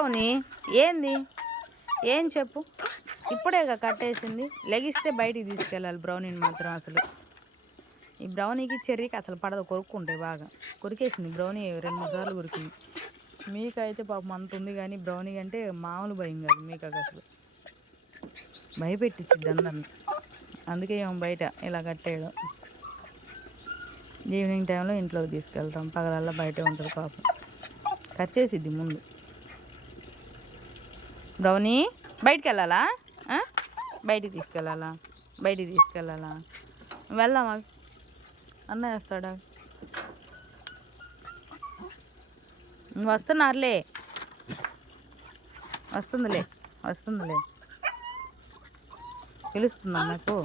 Brownie ఏంది ఏం చెప్పు, ఇప్పుడేగా కట్టేసింది. లెగిస్తే బయటికి తీసుకెళ్ళాలి బ్రౌనీని మాత్రం. అసలు ఈ బ్రౌనీకి చెర్రీకి అసలు పడదు, కొరుక్కుంటాయి బాగా. కొరికేసింది బ్రౌనీ 2-3 సార్లు కొరికింది. మీకైతే పాపం అంత ఉంది, కానీ బ్రౌనీ అంటే మామూలు భయం కాదు మీకు. అసలు భయపెట్టించిద్ది అందరిని. అందుకే ఏమో బయట ఇలా కట్టేయడం. ఈవినింగ్ టైంలో ఇంట్లోకి తీసుకెళ్తాం, పగలల్లా బయటే ఉంటుంది పాపం. కరిచేసిద్ది ముందు. బ్రౌనీ బయటికి వెళ్ళాలా? బయటికి తీసుకెళ్ళాలా? బయటికి తీసుకెళ్ళాలా? వెళ్దామా? అన్న వేస్తాడా? వస్తున్నారులే, వస్తుందిలే, వస్తుందిలే. పిలుస్తుందా నాకు?